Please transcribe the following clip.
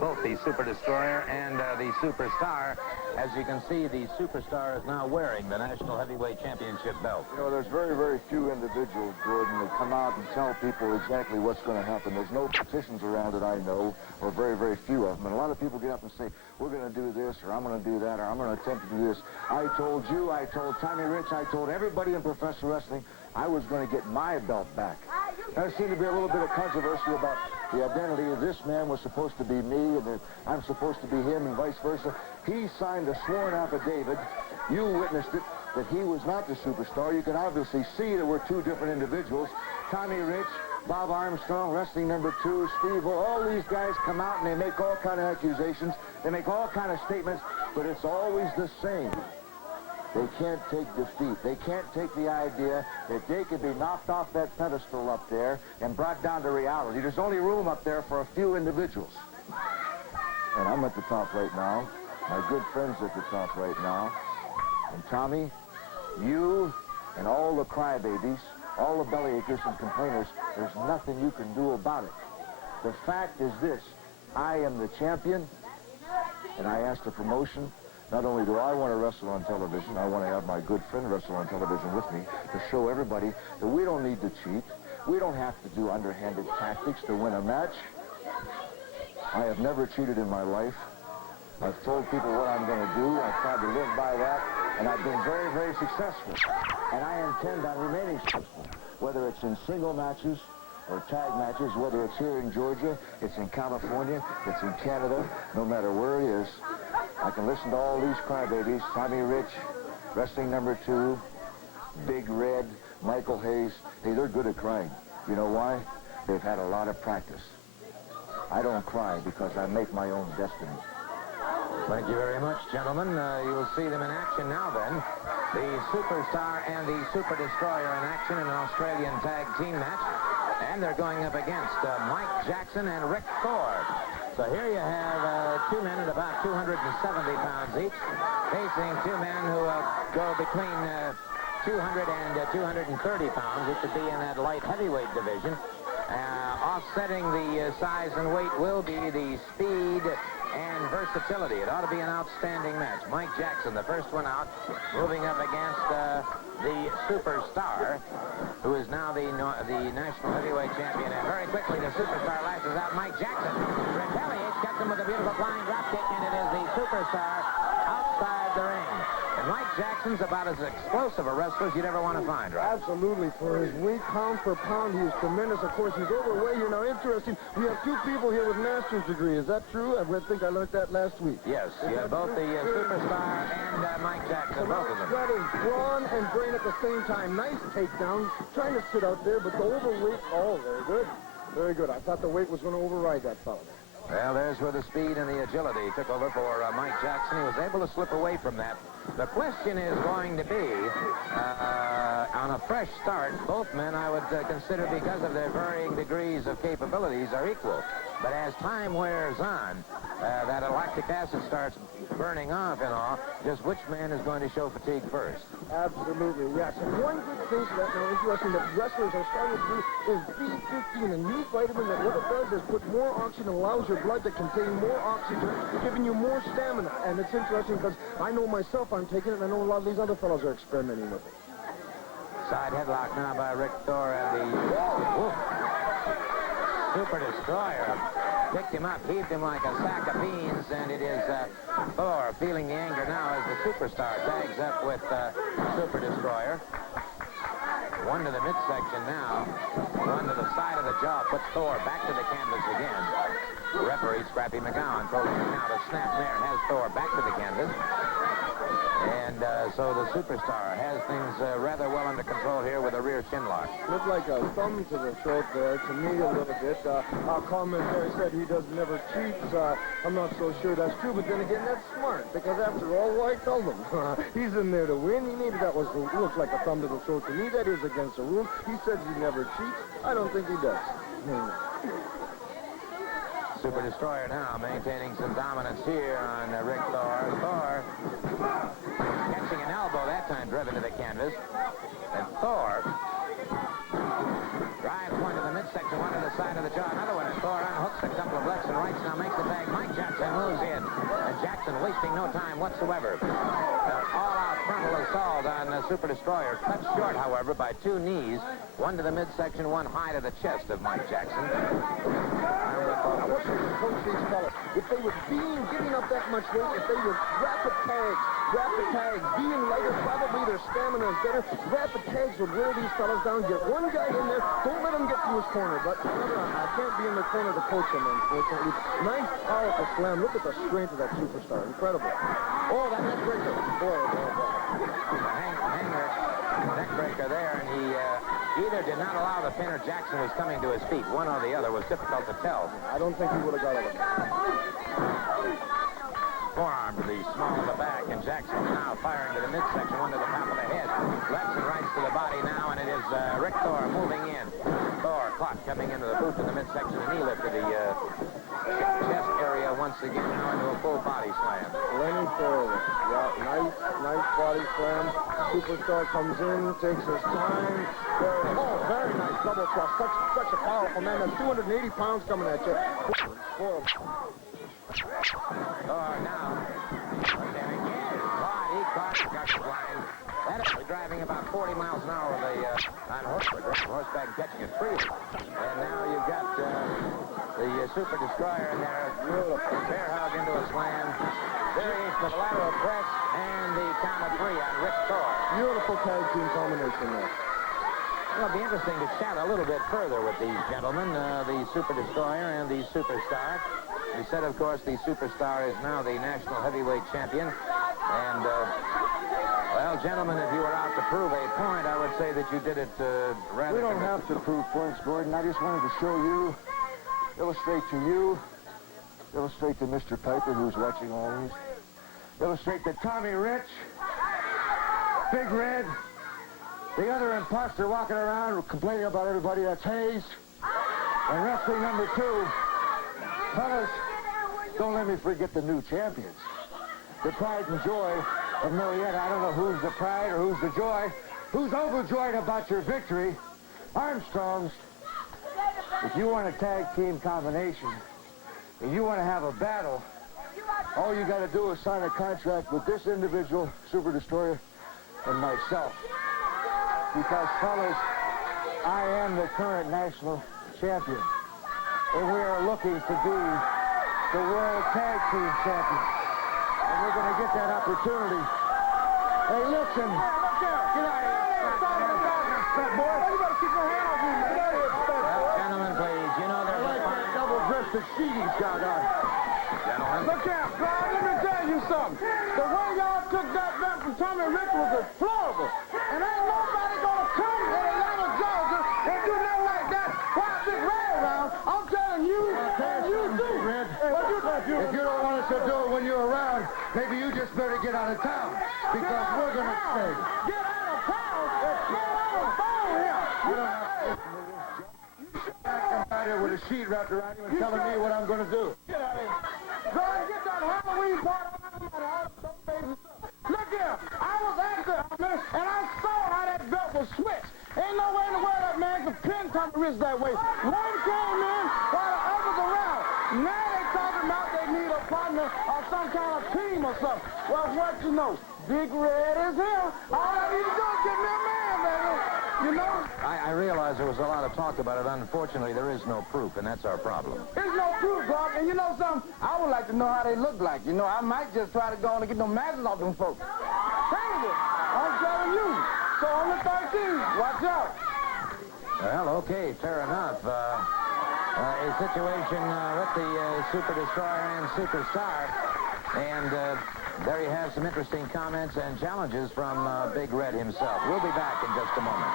both the Super Destroyer and the Superstar. As you can see, the Superstar is now wearing the National Heavyweight Championship belt. You know, there's very, very few individuals, Gordon, that come out and tell people exactly what's going to happen. There's no petitions around it, I know, or very, very few of them. And a lot of people get up and say, we're going to do this, or I'm going to do that, or I'm going to attempt to do this. I told you, I told Tommy Rich, I told everybody in professional wrestling I was going to get my belt back. There seemed to be a little bit of controversy about the identity of this man was supposed to be me, and that I'm supposed to be him, and vice versa. He signed a sworn affidavit. You witnessed it, that he was not the Superstar. You can obviously see that we're two different individuals. Tommy Rich, Bob Armstrong, Wrestling Number 2, Steve, all these guys come out and they make all kind of accusations. They make all kind of statements, but it's always the same. They can't take defeat. They can't take the idea that they could be knocked off that pedestal up there and brought down to reality. There's only room up there for a few individuals. And I'm at the top right now. My good friend's at the top right now. And Tommy, you and all the crybabies, all the bellyachers and complainers, there's nothing you can do about it. The fact is this: I am the champion, and I asked the promotion. Not only do I want to wrestle on television, I want to have my good friend wrestle on television with me to show everybody that we don't need to cheat. We don't have to do underhanded tactics to win a match. I have never cheated in my life. I've told people what I'm going to do. I've tried to live by that, and I've been very, very successful. And I intend on remaining successful, whether it's in single matches or tag matches, whether it's here in Georgia, it's in California, it's in Canada, no matter where it is. I can listen to all these crybabies: Tommy Rich, Wrestling Number 2, Big Red, Michael Hayes. Hey, they're good at crying. You know why? They've had a lot of practice. I don't cry because I make my own destiny. Thank you very much, gentlemen. You will see them in action now, then. The Superstar and the Super Destroyer in action in an Australian tag team match. And they're going up against Mike Jackson and Rick Thor. So here you have two men at about 270 pounds each, facing two men who go between 200 and 230 pounds, which would be in that light heavyweight division. Offsetting the size and weight will be the speed and versatility. It ought to be an outstanding match. Mike Jackson, the first one out, moving up against the Superstar, who is now the National Heavyweight Champion. And very quickly, the Superstar lashes out Mike Jackson. Retaliates, gets him with a beautiful flying drop kick, and it is the Superstar outside the ring. And Mike Jackson's about as explosive a wrestler as you'd ever want to find, right? Absolutely. For his weight, pound for pound, he is tremendous. Of course, he's overweight here. Now, interesting, we have two people here with master's degree. Is that true? I think I learned that last week. Yes, you have both the Superstar and Mike Jackson, both of them. That is brawn and brain at the same time. Nice takedown. Trying to sit out there, but the overweight, oh, very good. Very good. I thought the weight was going to override that fellow. Well, there's where the speed and the agility took over for Mike Jackson. He was able to slip away from that. The question is going to be, on a fresh start, both men I would consider, because of their varying degrees of capabilities, are equal. But as time wears on, that lactic acid starts burning off and all, just which man is going to show fatigue first? Absolutely, yes. And one good thing that now interesting that wrestlers are starting to do is B15, a new vitamin that what it does is put more oxygen, allows your blood to contain more oxygen, giving you more stamina. And it's interesting because I know myself I'm taking it, and I know a lot of these other fellows are experimenting with it. Side headlock now by Rick Thor and the Super Destroyer. Picked him up, heaved him like a sack of beans, and it is Thor feeling the anger now as the Superstar tags up with Super Destroyer. One to the midsection now, one to the side of the jaw, puts Thor back to the canvas again. Referee Scrappy McGowan told him now to snap there and has Thor back to the canvas. And so the Superstar has things rather well under control here with a rear chin lock. Looked like a thumb to the throat there, to me a little bit. Our commentary said he does never cheats. I'm not so sure that's true, but then again, that's smart, because after all, why tell them? He's in there to win. Maybe that looks like a thumb to the throat to me. That is against the rules. He says he never cheats. I don't think he does. Super Destroyer now maintaining some dominance here on Rick Thor. Thor catching an elbow that time, driven to the canvas. And Thor drives one to the midsection, one to the side of the jaw, another one. And Thor unhooks a couple of lefts and rights, now makes the tag. Mike Jackson, wasting no time whatsoever. All-out frontal assault on the Super Destroyer. Cut short, however, by 2 knees. One to the midsection, one high to the chest of Mike Jackson. I wish I could coach these fellas. If they were giving up that much weight, if they were rapid tags, being lighter, probably their stamina is better. Rapid tags would wear these fellas down. Get one guy in there. Don't let him get to his corner. But I can't be in the corner to coach him, unfortunately. Nice, powerful slam. Look at the strength of that superstar. Incredible. Oh, that neck breaker. Boy. Hanger, neck breaker there, and he either did not allow the pin or Jackson was coming to his feet. One or the other was difficult to tell. I don't think he would have got it. Forearm to the small of the back, and Jackson now firing to the midsection, one to the top of the head. Lefts and rights to the body now, and it is Rick Thor moving in. Thor, clock coming into the boot to the midsection, and he lifted the chest area once again now into a full body slam. Lenny forward. Yeah, nice body slam. Superstar comes in, takes his time. Very nice double thrust. Such a powerful man. That's 280 pounds coming at you. Now. There again. He caught the line. That is driving about 40 miles an hour on horseback, catching it free. And now you've got the Super Destroyer in there. Beautiful. Bear hug into a slam. Variation of the lateral press and the count of 3 on Rick Thor. Beautiful tag team combination there. Well, it'll be interesting to chat a little bit further with these gentlemen, the Super Destroyer and the Superstar. We said, of course, the Superstar is now the national heavyweight champion. And, well, gentlemen, if you were out to prove a point, I would say that you did it rather... We don't have to prove points, Gordon. I just wanted to show you, illustrate to you, illustrate to Mr. Piper, who's watching all these, illustrate to Tommy Rich, Big Red, the other imposter walking around complaining about everybody that's hazed, and wrestling number 2. Fellas, don't let me forget the new champions. The pride and joy of Marietta. I don't know who's the pride or who's the joy. Who's overjoyed about your victory? Armstrongs. If you want a tag team combination and you want to have a battle, all you got to do is sign a contract with this individual, Super Destroyer, and myself. Because, fellas, I am the current national champion. And we are looking to be the World Tag Team Champions. And we're going to get that opportunity. Hey, listen. Get out of here. Fat boy. You better keep your hand off me, man. Get out of here, fat boy. Gentlemen, please. You know there's a fine... double-breasted sheet he's got on. Gentlemen. Look out, God, let me tell you something. The way y'all took that back from Tommy Rich was deplorable. And ain't nobody going to come in Atlanta, Georgia and do nothing like that while Big Red around. I'm telling you, and you too. Red, If you don't want us to do it when you're around, maybe you just better get out of town. Because we're going to stay. Get out of town and get on the phone here. You don't have to listen to this. You come out here with a sheet wrapped around you and telling me what I'm going to do. Get out of here. Go ahead, get that Halloween party out of my house. Look here, I was at the and I saw how that belt was switched. Ain't no way in the world that man could pin Tommy Rich that way. One came in while the other's around. Now they talking about they need a partner or some kind of team or something. Well, what you know, Big Red is here. All I need to do is get me a man, baby. You know? I realize there was a lot of talk about it. Unfortunately, there is no proof, and that's our problem. There's no proof, Bob. And you know something? I would like to know how they look like. You know, I might just try to go on and get no matches off them folks. Crazy. I'm telling you. So on the 13th, watch out. Well, okay, fair enough. A situation with the Super Destroyer and Superstar. And there you have some interesting comments and challenges from Big Red himself. We'll be back in just a moment.